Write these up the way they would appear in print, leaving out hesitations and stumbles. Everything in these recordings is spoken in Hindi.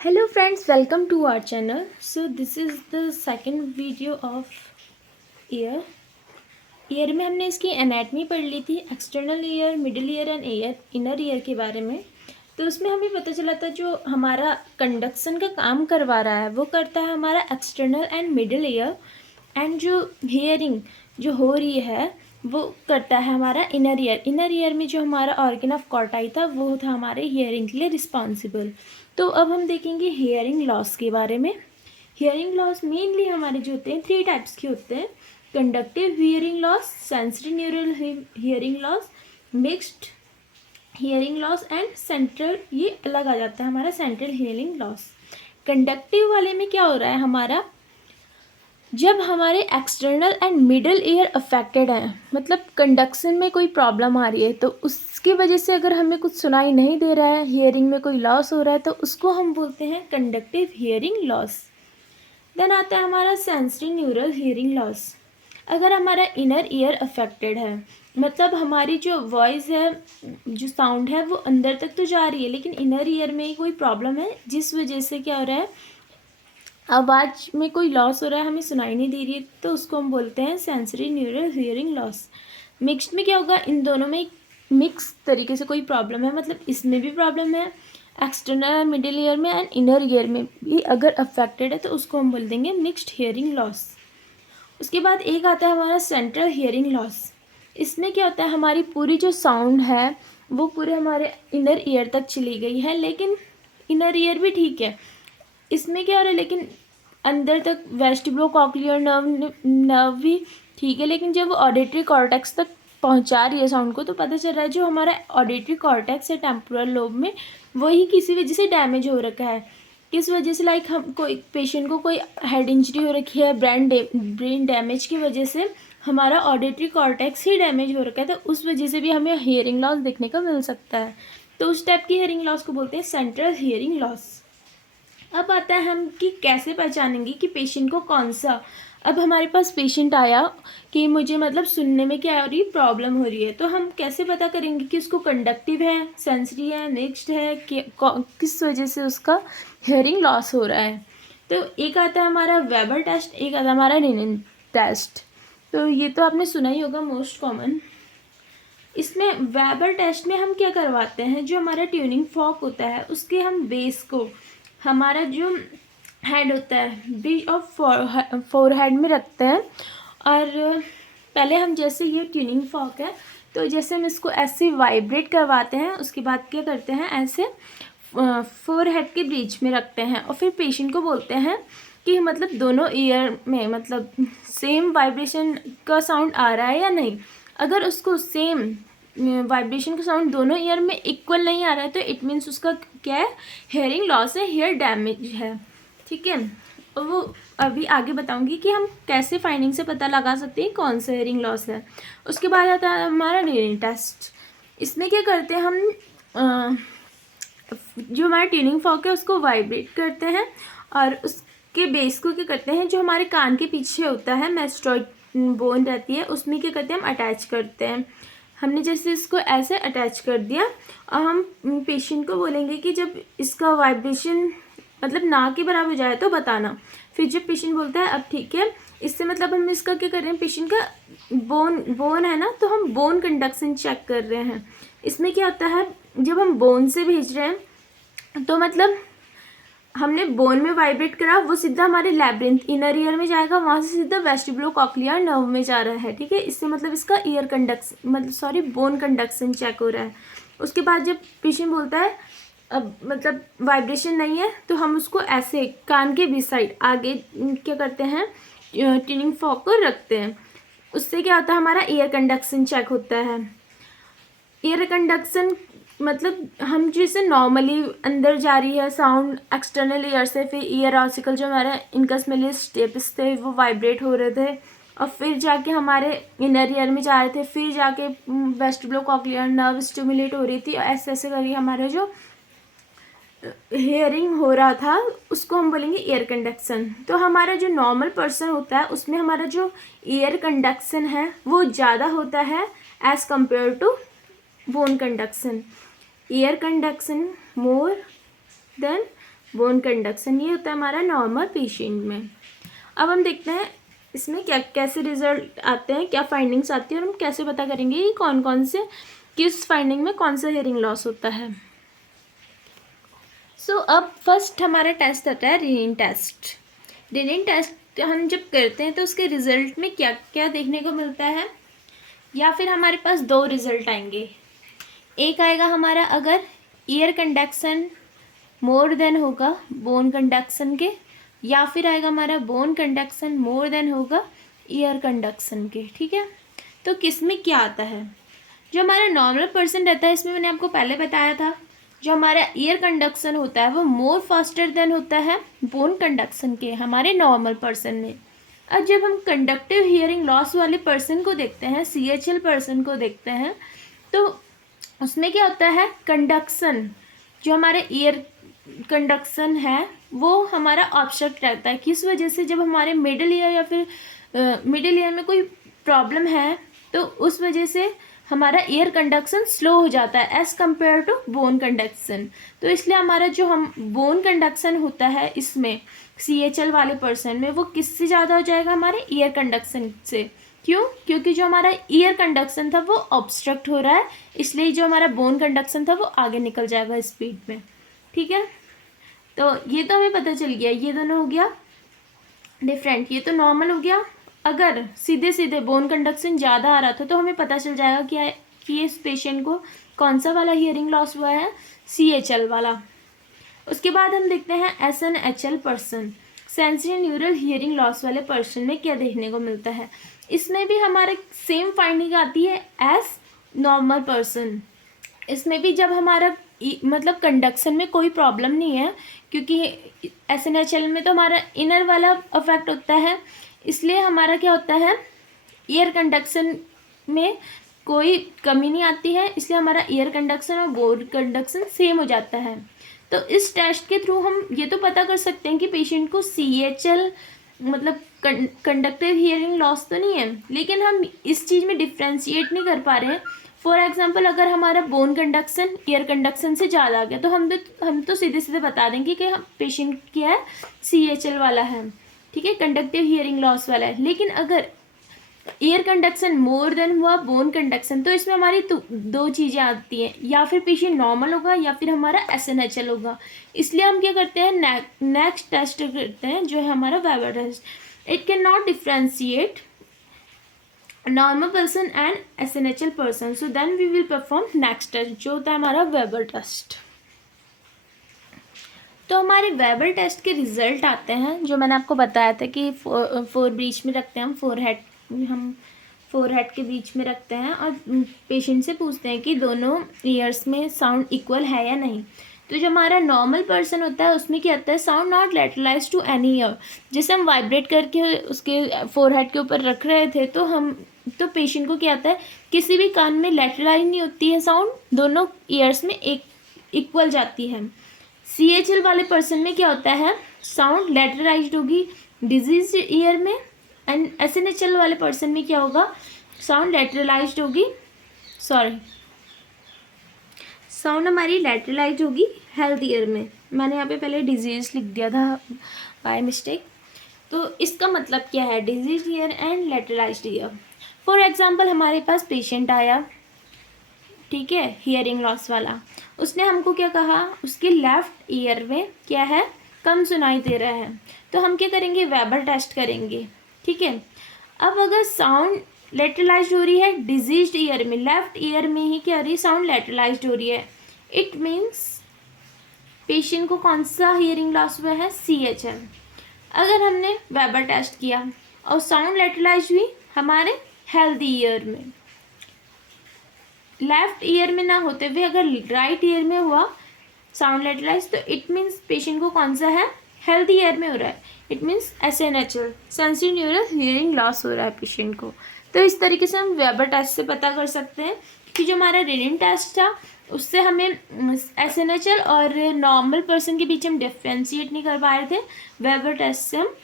Hello friends, welcome to our channel. So this is the second video of ear. Year में हमने इसकी एनाटमी पढ़ ली थी, external ear, middle ear and year, inner ear के बारे में। तो उसमें हमें पता चला था जो हमारा कंडक्शन का काम करवा रहा है वो करता है हमारा external and middle ear, and जो हियरिंग जो हो रही है वो करता है हमारा इनर ईयर। इनर ईयर में जो हमारा ऑर्गन ऑफ कॉर्टाई था वो था हमारे हियरिंग के लिए रिस्पॉन्सिबल। तो अब हम देखेंगे हियरिंग लॉस के बारे में। हियरिंग लॉस मेनली हमारे जो होते हैं 3 टाइप्स के होते हैं: conductive hearing loss, sensory neural hearing loss, mixed hearing loss and central, ये अलग आ जाता है हमारा सेंट्रल हियरिंग लॉस। कंडक्टिव वाले में क्या हो रहा है हमारा, जब हमारे external and middle ear affected है, मतलब कंडक्शन में कोई प्रॉब्लम आ रही है, तो उसकी वजह से अगर हमें कुछ सुनाई नहीं दे रहा है, हियरिंग में कोई लॉस हो रहा है, तो उसको हम बोलते हैं कंडक्टिव हियरिंग लॉस। देन आता है हमारा सेंसरी न्यूरल हियरिंग लॉस। अगर हमारा इनर ईयर अफेक्टेड है, मतलब हमारी जो वॉइस है, जो साउंड है वो अंदर तक तो जा रही है, लेकिन इनर ईयर में कोई प्रॉब्लम है जिस वजह से क्या हो रहा है, आवाज़ में कोई लॉस हो रहा है, हमें सुनाई नहीं दे रही है, तो उसको हम बोलते हैं sensory neural hearing loss. Mixed में क्या होगा, इन दोनों में मिक्स तरीके से कोई प्रॉब्लम है, मतलब इसमें भी प्रॉब्लम है, एक्सटर्नल मिडिल ईयर में एंड इनर ईयर में भी अगर अफेक्टेड है तो उसको हम बोल देंगे मिक्स्ड हियरिंग लॉस। उसके बाद एक आता है हमारा सेंट्रल हियरिंग लॉस। इसमें क्या होता है, हमारी पूरी जो साउंड है वो पूरे हमारे इनर ईयर तक चली गई है, लेकिन इनर ईयर भी ठीक है, इसमें क्या हो रहा है, लेकिन अंदर तक वेस्टिब्युलोकॉक्लियर नर्व भी ठीक है, लेकिन जब वो ऑडिटरी कॉर्टेक्स तक पहुंचा रही है साउंड को, तो पता चल रहा है जो हमारा ऑडिटरी कॉर्टेक्स है टेम्पोरल लोब में, वही किसी वजह से डैमेज हो रखा है। किस वजह से, लाइक हम कोई पेशेंट को कोई हेड इंजरी हो रखी है, ब्रेन डैमेज की वजह से हमारा ऑडिटरी कॉर्टेक्स ही डैमेज हो रखा है, तो उस वजह से भी हमें हियरिंग लॉस देखने को मिल सकता है। तो उस टाइप की हियरिंग लॉस को बोलते हैं सेंट्रल हियरिंग लॉस। अब आता है हम कि कैसे पहचानेंगे कि पेशेंट को कौन सा, अब हमारे पास पेशेंट आया कि मुझे मतलब सुनने में क्या हो रही प्रॉब्लम हो रही है, तो हम कैसे पता करेंगे कि उसको कंडक्टिव है, सेंसरी है, मिक्स्ड है, कि किस वजह से उसका हियरिंग लॉस हो रहा है। तो एक आता है हमारा वेबर टेस्ट, एक आता है हमारा रिनन टेस्ट। तो ये तो आपने सुना ही होगा, मोस्ट कॉमन। इसमें वेबर टेस्ट में हम क्या करवाते हैं, जो हमारा ट्यूनिंग फॉर्क होता है उसके हम बेस को हमारा जो हेड होता है ब्रिज ऑफ फोरहेड में रखते हैं, और पहले हम जैसे ये ट्यूनिंग फॉर्क है तो जैसे हम इसको ऐसे वाइब्रेट करवाते हैं, उसके बाद क्या करते हैं ऐसे फोरहेड के ब्रिज में रखते हैं, और फिर पेशेंट को बोलते हैं कि मतलब दोनों ईयर में मतलब सेम वाइब्रेशन का साउंड आ रहा है या नहीं। अगर उसको सेम वाइब्रेशन का साउंड दोनों ईयर में इक्वल नहीं आ रहा है तो इट मीन्स उसका क्या है, हियरिंग लॉस है, हियर डैमेज है। ठीक है, और वो अभी आगे बताऊंगी कि हम कैसे फाइंडिंग से पता लगा सकते हैं कौन सा हियरिंग लॉस है। उसके बाद आता है हमारा रीडिंग टेस्ट। इसमें क्या करते हैं हम, जो हमारा ट्यूनिंग फॉर्क है उसको वाइब्रेट करते हैं, और उसके बेस को क्या करते हैं, जो हमारे कान के पीछे होता है मेस्टोइड बोन रहती है, उसमें क्या करते हैं हम अटैच करते हैं। हमने जैसे इसको ऐसे अटैच कर दिया, और हम पेशेंट को बोलेंगे कि जब इसका वाइब्रेशन मतलब ना के बराबर हो जाए तो बताना। फिर जब पेशेंट बोलता है अब ठीक है, इससे मतलब हम इसका क्या कर रहे हैं, पेशेंट का बोन है ना, तो हम बोन कंडक्शन चेक कर रहे हैं। इसमें क्या होता है, जब हम बोन से भेज रहे हैं तो मतलब हमने बोन में वाइब्रेट करा, वो सीधा हमारे लैब्रिंथ इनर ईयर में जाएगा, वहाँ से सीधा वेस्टिब्युलोकॉक्लियर नर्व में जा रहा है। ठीक है, इससे मतलब इसका ईयर कंडक्शन मतलब बोन कंडक्शन चेक हो रहा है। उसके बाद जब पेशेंट बोलता है अब मतलब वाइब्रेशन नहीं है, तो हम उसको ऐसे कान के बीच साइड आगे क्या करते हैं, ट्यूनिंग फॉर्क को रखते हैं। उससे क्या होता है, हमारा ईयर कंडक्शन चेक होता है। ईयर कंडक्शन मतलब हम जैसे नॉर्मली अंदर जा रही है साउंड एक्सटर्नल ईयर से, फिर ईयर ऑसिकल जो हमारे इनकस में स्टेप्स थे वो वाइब्रेट हो रहे थे, और फिर जाके हमारे इनर ईयर में जा रहे थे, फिर जाके वेस्टिब्युलोकॉक्लियर नर्व स्टिमुलेट हो रही थी, और ऐसे ऐसे करके हमारा जो हेयरिंग हो रहा था उसको हम बोलेंगे ईयर कंडक्शन। तो हमारा जो नॉर्मल पर्सन होता है उसमें हमारा जो ईयर कंडक्शन है वो ज़्यादा होता है as compare to bone conduction. Ear conduction more than bone conduction, ये होता है हमारा नॉर्मल पेशेंट में। अब हम देखते हैं इसमें क्या कैसे रिजल्ट आते हैं, क्या फाइंडिंग्स आती है और हम कैसे पता करेंगे कि कौन कौन से किस फाइंडिंग में कौन सा हियरिंग लॉस होता है। अब फर्स्ट हमारा टेस्ट आता है रीनिन टेस्ट। रीनिन टेस्ट हम जब करते हैं तो उसके रिजल्ट में क्या क्या देखने को मिलता है, या फिर हमारे पास दो रिजल्ट आएंगे। एक आएगा हमारा अगर ईयर कंडक्शन मोर देन होगा बोन कंडक्शन के, या फिर आएगा हमारा बोन कंडक्शन मोर देन होगा ईयर कंडक्शन के। ठीक है, तो किस में क्या आता है, जो हमारा नॉर्मल पर्सन रहता है इसमें मैंने आपको पहले बताया था, जो हमारा ईयर कंडक्शन होता है वो मोर फास्टर देन होता है बोन कंडक्शन के हमारे नॉर्मल पर्सन में। अब जब हम कंडक्टिव हियरिंग लॉस वाले पर्सन को देखते हैं, CHL पर्सन को देखते हैं, तो उसमें क्या होता है, कंडक्शन जो हमारे ईयर कंडक्शन है वो हमारा ऑब्स्ट्रक्ट रहता है। किस वजह से, जब हमारे मिडिल ईयर या फिर मिडिल ईयर में कोई प्रॉब्लम है तो उस वजह से हमारा ईयर कंडक्शन स्लो हो जाता है as compare to bone conduction. तो इसलिए हमारा जो हम बोन कंडक्शन होता है इसमें CHL वाले पर्सन में वो किससे ज़्यादा हो जाएगा, हमारे ईयर कंडक्शन से। क्यों, क्योंकि जो हमारा ईयर कंडक्शन था वो ऑब्स्ट्रक्ट हो रहा है, इसलिए जो हमारा बोन कंडक्शन था वो आगे निकल जाएगा स्पीड में। ठीक है, तो ये तो हमें पता चल गया, ये दोनों हो गया डिफरेंट, ये तो नॉर्मल हो गया। अगर सीधे सीधे बोन कंडक्शन ज़्यादा आ रहा था तो हमें पता चल जाएगा कि इस पेशेंट को कौन सा वाला हियरिंग लॉस हुआ है, CHL वाला। उसके बाद हम देखते हैं SNHL person, sensory neural hearing loss वाले पर्सन में क्या देखने को मिलता है। इसमें भी हमारे सेम फाइंडिंग आती है एज नॉर्मल पर्सन। इसमें भी जब हमारा मतलब कंडक्शन में कोई प्रॉब्लम नहीं है, क्योंकि SNHL में तो हमारा इनर वाला अफेक्ट होता है, इसलिए हमारा क्या होता है, ईयर कंडक्शन में कोई कमी नहीं आती है, इसलिए हमारा ईयर कंडक्शन और बोन कंडक्शन सेम हो जाता है। तो इस टेस्ट के थ्रू हम ये तो पता कर सकते हैं कि पेशेंट को CHL मतलब कंडक्टिव हियरिंग लॉस तो नहीं है, लेकिन हम इस चीज़ में डिफ्रेंशिएट नहीं कर पा रहे हैं। फॉर एग्जांपल अगर हमारा बोन कंडक्शन ईयर कंडक्शन से ज़्यादा आ गया तो हम तो सीधे सीधे बता देंगे कि हम पेशेंट क्या है, CHL वाला है, ठीक है, कंडक्टिव हियरिंग लॉस वाला है। लेकिन अगर ईयर कंडक्शन मोर देन हुआ बोन कंडक्शन तो इसमें हमारी दो चीज़ें आती हैं, या फिर पेशेंट नॉर्मल होगा या फिर हमारा SNHL होगा। इसलिए हम क्या करते हैं, नेक्स्ट टेस्ट करते हैं जो है हमारा Weber test. It can not differentiate normal person and SNHL person, so then we will perform next test जो होता है हमारा वेबर टेस्ट। तो हमारे वेबर टेस्ट के रिजल्ट आते हैं जो मैंने आपको बताया था कि फोर बीच में रखते हैं हम फोरहेड के बीच में रखते हैं और पेशेंट से पूछते हैं कि दोनों ईयर्स में साउंड इक्वल है या नहीं। तो जो हमारा नॉर्मल पर्सन होता है उसमें क्या होता है, sound not lateralize to any ear. जैसे हम वाइब्रेट करके उसके फोरहेड के ऊपर रख रहे थे तो पेशेंट को क्या होता है, किसी भी कान में लेटरलाइज नहीं होती है साउंड, दोनों ईयर्स में एक इक्वल जाती है। CHL वाले पर्सन में क्या होता है, साउंड लेटरलाइज्ड होगी डिजीज ईयर में, एंड SNHL वाले पर्सन में क्या होगा, साउंड लेटरलाइज्ड होगी, साउंड हमारी लेटरलाइज्ड होगी हेल्थ ईयर में। मैंने यहाँ पे पहले डिजीज लिख दिया था बाय मिस्टेक। तो इसका मतलब क्या है, disease ear and lateralized ear. For example हमारे पास पेशेंट आया, ठीक है, हियरिंग लॉस वाला, उसने हमको क्या कहा, उसके लेफ्ट ईयर में क्या है, कम सुनाई दे रहा है। तो हम क्या करेंगे, वेबर टेस्ट करेंगे, ठीक है। अब अगर साउंड लेटरलाइज्ड हो रही है डिजीज्ड ईयर में, लेफ्ट ईयर में ही क्या हो रही है, साउंड लेटरलाइज्ड हो रही है, इट मीन्स पेशेंट को कौन सा हियरिंग लॉस हुआ है, CHL। अगर हमने वेबर टेस्ट किया और साउंड लेटरलाइज्ड हुई हमारे हेल्दी ईयर में, लेफ्ट ईयर में ना होते हुए अगर राइट ईयर में हुआ साउंड लेटरलाइज, तो इट मीन्स पेशेंट को कौन सा है, हेल्दी ईयर में हो रहा है, it means SNHL sensory neural hearing loss हो रहा है पेशेंट को। तो इस तरीके से हम वेबर टेस्ट से पता कर सकते हैं कि जो हमारा रीडिंग टेस्ट था उससे हमें SNHL और नॉर्मल पर्सन के बीच हम डिफ्रेंशिएट नहीं कर पा रहे थे, वेबर टेस्ट से हम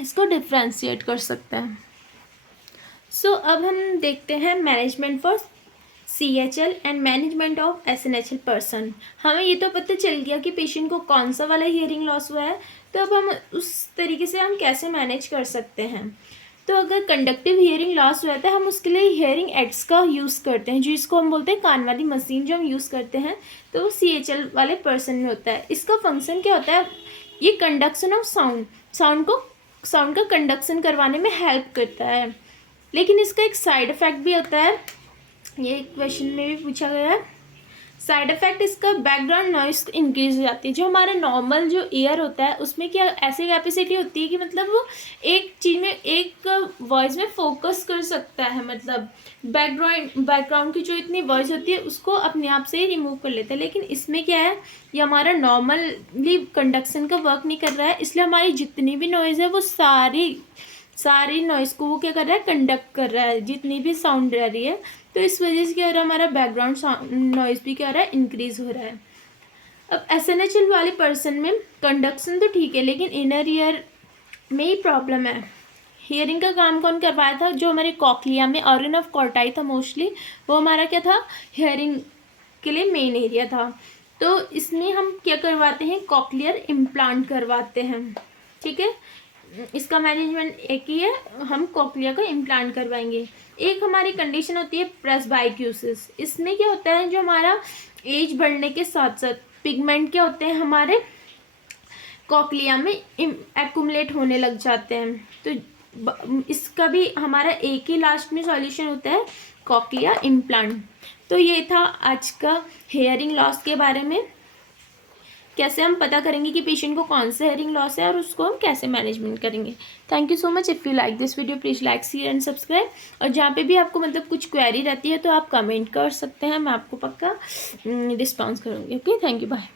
इसको डिफ्रेंशिएट कर सकते हैं। अब हम देखते हैं management for CHL and management of SNHL person. हमें ये तो पता चल गया कि पेशेंट को कौन सा वाला हियरिंग लॉस हुआ है, तो अब हम उस तरीके से हम कैसे मैनेज कर सकते हैं। तो अगर कंडक्टिव हियरिंग लॉस हुआ है हम उसके लिए हियरिंग एड्स का यूज़ करते हैं, जिसको हम बोलते हैं कान वाली मशीन जो हम यूज़ करते हैं, तो वो CHL वाले पर्सन में होता है। इसका फंक्शन क्या होता है, ये कंडक्शन ऑफ साउंड का कंडक्शन करवाने में हेल्प करता है। लेकिन इसका एक साइड इफ़ेक्ट भी होता है, ये क्वेश्चन में भी पूछा गया है। साइड इफ़ेक्ट इसका बैकग्राउंड नॉइस इंक्रीज हो जाती है। जो हमारा नॉर्मल जो एयर होता है उसमें क्या ऐसी कैपेसिटी होती है कि मतलब वो एक चीज़ में, एक वॉइस में फोकस कर सकता है, मतलब बैकग्राउंड की जो इतनी वॉइस होती है उसको अपने आप से ही रिमूव कर लेता है। लेकिन इसमें क्या है, ये हमारा नॉर्मली कंडक्शन का वर्क नहीं कर रहा है, इसलिए हमारी जितनी भी नॉइज़ है वो सारी नॉइज़ को वो क्या कर रहा है, कंडक्ट कर रहा है, जितनी भी साउंड रह रही है। तो इस वजह से क्या हो रहा है, हमारा बैकग्राउंड नॉइज़ भी क्या हो रहा है, इंक्रीज़ हो रहा है। अब SNHL वाले पर्सन में कंडक्शन तो ठीक है, लेकिन इनर ईयर में ही प्रॉब्लम है। हियरिंग का काम कौन करवाया था, जो हमारे कॉकलिया में ऑर्गन ऑफ कॉर्टाई था मोस्टली, वो हमारा क्या था, हियरिंग के लिए मेन एरिया था। तो इसमें हम क्या करवाते हैं, कॉकलियर इम्प्लांट करवाते हैं, ठीक है। इसका मैनेजमेंट एक ही है, हम कॉकलिया का इम्प्लांट करवाएंगे। एक हमारी कंडीशन होती है प्रेस्बाइक्यूसिस। इसमें क्या होता है, जो हमारा एज बढ़ने के साथ साथ पिगमेंट क्या होते हैं हमारे कॉकलिया में एक्युमुलेट होने लग जाते हैं। तो इसका भी हमारा एक ही लास्ट में सॉल्यूशन होता है, कॉकलिया इम्प्लांट। तो ये था आज का हेयरिंग लॉस के बारे में, कैसे हम पता करेंगे कि पेशेंट को कौन सा हेयरिंग लॉस है और उसको हम कैसे मैनेजमेंट करेंगे। Thank you so much. If you like this video please like, share and subscribe. और जहाँ पे भी आपको मतलब कुछ क्वेरी रहती है तो आप कमेंट कर सकते हैं, मैं आपको पक्का रिस्पॉन्स करूँगी। Okay, thank you, bye.